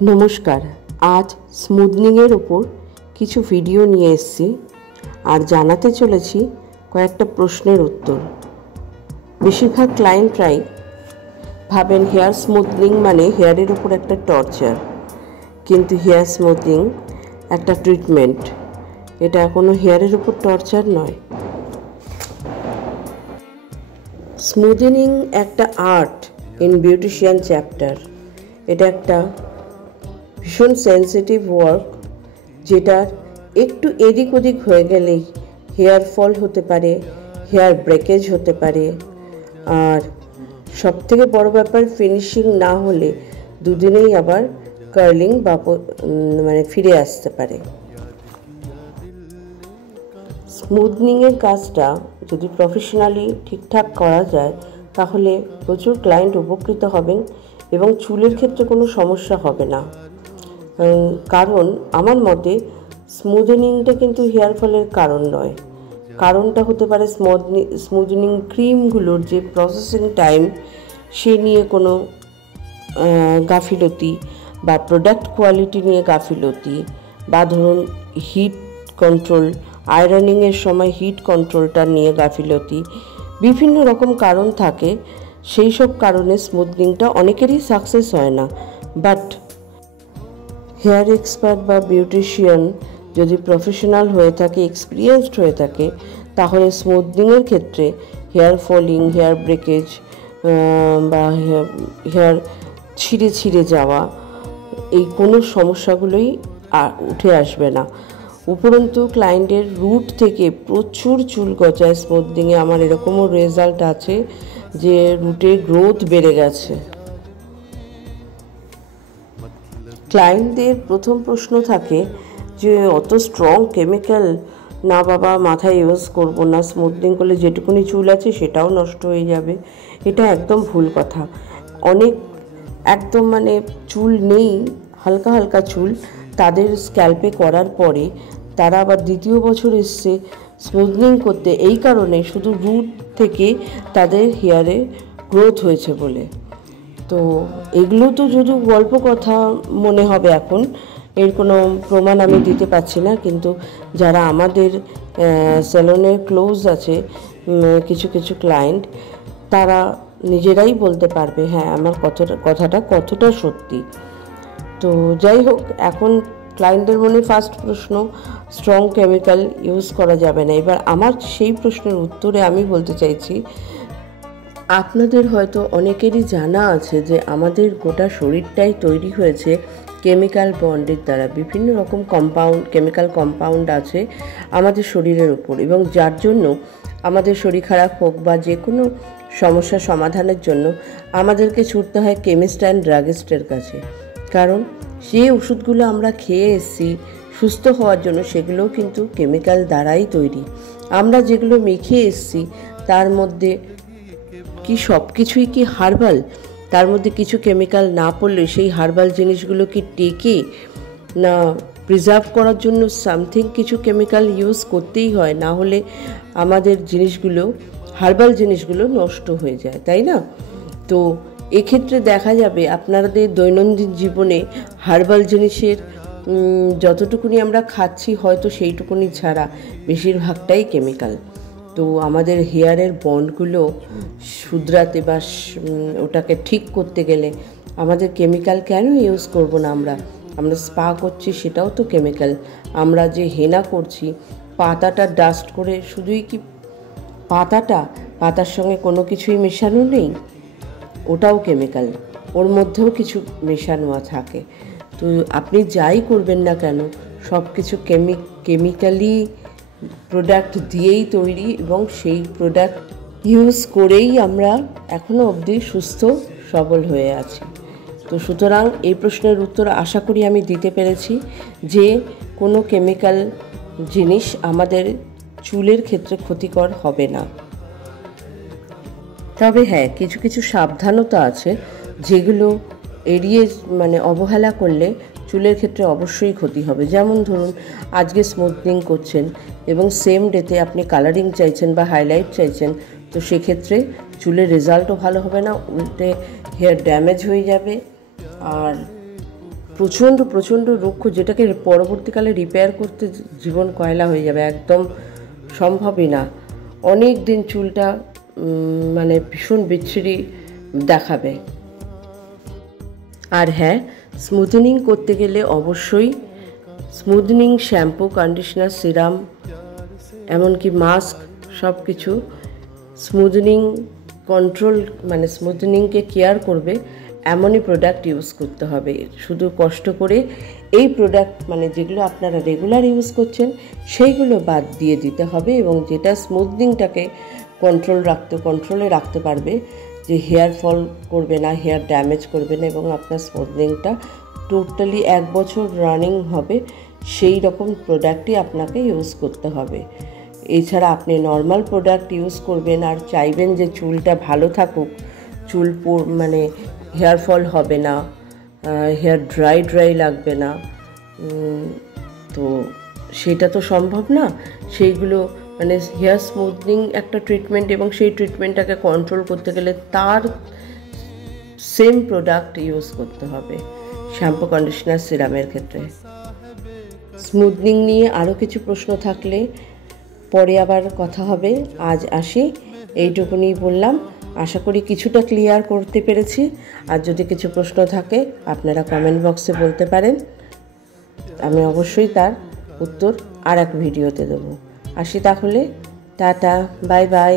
नमस्कार। आज स्मुदनिंगের ওপর কিছু ভিডিও নিয়ে এসেছি আর জানাতে চলেছি কয়েকটা প্রশ্নের উত্তর। বেশিরভাগ ক্লায়েন্টরাই ভাবেন হেয়ার স্মুথনিং মানে হেয়ারের উপর একটা টর্চার, কিন্তু হেয়ার স্মুথনিং একটা ট্রিটমেন্ট, এটা কোনো হেয়ারের উপর টর্চার নয়। স্মুথনিং একটা আর্ট ইন বিউটিশিয়ান চ্যাপ্টার। এটা একটা ভীষণ সেন্সিটিভ ওয়ার্ক, যেটার একটু এদিক ওদিক হয়ে গেলেই হেয়ার ফল হতে পারে, হেয়ার ব্রেকেজ হতে পারে, আর সবথেকে বড় ব্যাপার ফিনিশিং না হলে দুদিনেই আবার কার্লিং বা ফিরে আসতে পারে। স্মুথনিংয়ের কাজটা যদি প্রফেশনালি ঠিকঠাক করা যায় তাহলে প্রচুর ক্লায়েন্ট উপকৃত হবেন এবং চুলের ক্ষেত্রে কোনো সমস্যা হবে না। কারণ আমার মতে স্মুথনিংটা কিন্তু হেয়ার ফলের কারণ নয়। কারণটা হতে পারে স্মুথনিং ক্রিমগুলোর যে প্রসেসিং টাইম সে নিয়ে কোনো গাফিলতি, বা প্রোডাক্ট কোয়ালিটি নিয়ে গাফিলতি, বা ধরুন হিট কন্ট্রোল, আয়রনিংয়ের সময় হিট কন্ট্রোলটা নিয়ে গাফিলতি, বিভিন্ন রকম কারণ থাকে। সেই সব কারণে স্মুথনিংটা অনেকেরই সাকসেস হয় না। বাট হেয়ার এক্সপার্ট বা বিউটিশিয়ান যদি প্রফেশনাল হয়ে থাকে, এক্সপিরিয়েন্সড হয়ে থাকে, তাহলে স্মুথনিংয়ের ক্ষেত্রে হেয়ার ফলিং, হেয়ার ব্রেকেজ বা হেয়ার ছিঁড়ে ছিঁড়ে যাওয়া, এই কোনো সমস্যাগুলোই উঠে আসবে না। উপরন্তু ক্লায়েন্টের রুট থেকে প্রচুর চুল গজায় স্মুথনিংয়ে। আমার এরকমও রেজাল্ট আছে যে রুটের গ্রোথ বেড়ে গেছে। ক্লায়েন্টদের প্রথম প্রশ্ন থাকে যে অত স্ট্রং কেমিক্যাল না বাবা, মাথায় ইউজ করবো না, স্মুথনিং করলে যেটুকুনি চুল আছে সেটাও নষ্ট হয়ে যাবে। এটা একদম ভুল কথা। অনেক একদম চুল নেই, হালকা হালকা চুল, তাদের স্ক্যাল্পে করার পরে তারা আবার দ্বিতীয় বছর এসছে স্মুথনিং করতে, এই কারণে শুধু রুট থেকে তাদের হেয়ারে গ্রোথ হয়েছে বলে। তো এগুলো তো যদি গল্প কথা মনে হবে এখন, এর কোনো প্রমাণ আমি দিতে পারছি না। কিন্তু যারা আমাদের স্যালনের ক্লোজ আছে কিছু কিছু ক্লায়েন্ট, তারা নিজেরাই বলতে পারবে হ্যাঁ আমার কথাটা কতটা সত্যি। তো যাই হোক, এখন ক্লায়েন্টের মনে ফার্স্ট প্রশ্ন স্ট্রং কেমিক্যাল ইউজ করা যাবে না। এবার আমার সেই প্রশ্নের উত্তরে আমি বলতে চাইছি, আপনাদের হয়তো অনেকেরই জানা আছে যে আমাদের গোটা শরীরটাই তৈরি হয়েছে কেমিক্যাল বন্ডের দ্বারা। বিভিন্ন রকম কেমিক্যাল কম্পাউন্ড আছে আমাদের শরীরের উপর, এবং যার জন্য আমাদের শরীর খারাপ হোক বা যে কোনো সমস্যা সমাধানের জন্য আমাদেরকে ছুটতে হয় কেমিস্ট অ্যান্ড ড্রাগিস্টের কাছে। কারণ সেই ওষুধগুলো আমরা খেয়ে এসেছি সুস্থ হওয়ার জন্য, সেগুলোও কিন্তু কেমিক্যাল দ্বারাই তৈরি। আমরা যেগুলো মেখে এসেছি তার মধ্যে কি সব কিছুই কি হার্বাল? তার মধ্যে কিছু কেমিক্যাল না পড়লে সেই হার্বাল জিনিসগুলো কি টেকে না? প্রিজার্ভ করার জন্য সামথিং কিছু কেমিক্যাল ইউজ করতেই হয়, না হলে আমাদের জিনিসগুলো, হার্বাল জিনিসগুলো নষ্ট হয়ে যায়, তাই না? তো এক্ষেত্রে দেখা যাবে আপনাদের দৈনন্দিন জীবনে হার্বাল জিনিসের যতটুকুনি আমরা খাচ্ছি হয়তো সেইটুকুনি ছাড়া বেশিরভাগটাই কেমিক্যাল। তো আমাদের হেয়ারের বন্ডগুলো শুধরাতে বা ওটাকে ঠিক করতে গেলে আমাদের কেমিক্যাল কেন ইউজ করব না? আমরা স্পা করছি, সেটাও তো কেমিক্যাল। আমরা যে হেনা করছি, পাতাটা ডাস্ট করে শুধুই কি পাতার সঙ্গে কোনো কিছুই মেশানো নেই? ওটাও কেমিক্যাল, ওর মধ্যেও কিছু মেশানো থাকে। তো আপনি যাই করবেন না কেন, সব কিছু কেমিক্যালি প্রোডাক্ট দিয়েই তৈরি, এবং সেই প্রোডাক্ট ইউজ করেই আমরা এখনও অবধি সুস্থ সবল হয়ে আছি। তো সুতরাং এই প্রশ্নের উত্তর আশা করি আমি দিতে পেরেছি যে কোনো কেমিক্যাল জিনিস আমাদের চুলের ক্ষেত্রে ক্ষতিকর হবে না। তবে হ্যাঁ, কিছু কিছু সাবধানতা আছে যেগুলো এড়িয়ে অবহেলা করলে চুলের ক্ষেত্রে অবশ্যই ক্ষতি হবে। যেমন ধরুন, আজকে স্মুথনিং করছেন এবং সেম ডেতে আপনি কালারিং চাইছেন বা হাইলাইট চাইছেন, তো সেক্ষেত্রে চুলের রেজাল্টও ভালো হবে না, উল্টে হেয়ার ড্যামেজ হয়ে যাবে। আর প্রচণ্ড প্রচণ্ড রুক্ষ, যেটাকে পরবর্তীকালে রিপেয়ার করতে জীবন কয়লা হয়ে যাবে, একদম সম্ভবই না। অনেক দিন চুলটা মানে ভীষণ বিচ্ছিরি দেখাবে। আর হ্যাঁ, স্মুথনিং করতে গেলে অবশ্যই স্মুথনিং শ্যাম্পু, কন্ডিশনার, সিরাম, এমনকি মাস্ক, সব কিছু স্মুথনিং কন্ট্রোল মানে স্মুথনিংকে কেয়ার করবে এমনই প্রোডাক্ট ইউজ করতে হবে। শুধু কষ্ট করে এই প্রোডাক্ট মানে যেগুলো আপনারা রেগুলার ইউজ করছেন সেইগুলো বাদ দিয়ে দিতে হবে, এবং যেটা স্মুথনিংটাকে কন্ট্রোলে রাখতে পারবে, যে হেয়ার ফল করবে না, হেয়ার ড্যামেজ করবে না, এবং আপনার স্মুথনিংটা টোটালি 1 বছর রানিং হবে, সেই রকম প্রোডাক্টই আপনাকে ইউজ করতে হবে। এছাড়া আপনি নর্মাল প্রোডাক্ট ইউজ করবেন আর চাইবেন যে চুলটা ভালো থাকুক, চুল মানে হেয়ার ফল হবে না, হেয়ার ড্রাই লাগবে না, তো সেটা তো সম্ভব না। সেইগুলো মানে হেয়ার স্মুথনিং একটা ট্রিটমেন্ট, এবং সেই ট্রিটমেন্টটাকে কন্ট্রোল করতে গেলে তার সেম প্রোডাক্ট ইউজ করতে হবে শ্যাম্পু, কন্ডিশনার, সিরামের ক্ষেত্রে। স্মুথনিং নিয়ে আরও কিছু প্রশ্ন থাকলে পরে আবার কথা হবে। আজ আসি, এইটুকুনি বললাম। আশা করি কিছুটা ক্লিয়ার করতে পেরেছি। আর যদি কিছু প্রশ্ন থাকে আপনারা কমেন্ট বক্সে বলতে পারেন, আমি অবশ্যই তার উত্তর আর এক ভিডিওতে দেবো। আসি তাহলে, টাটা, বাই বাই।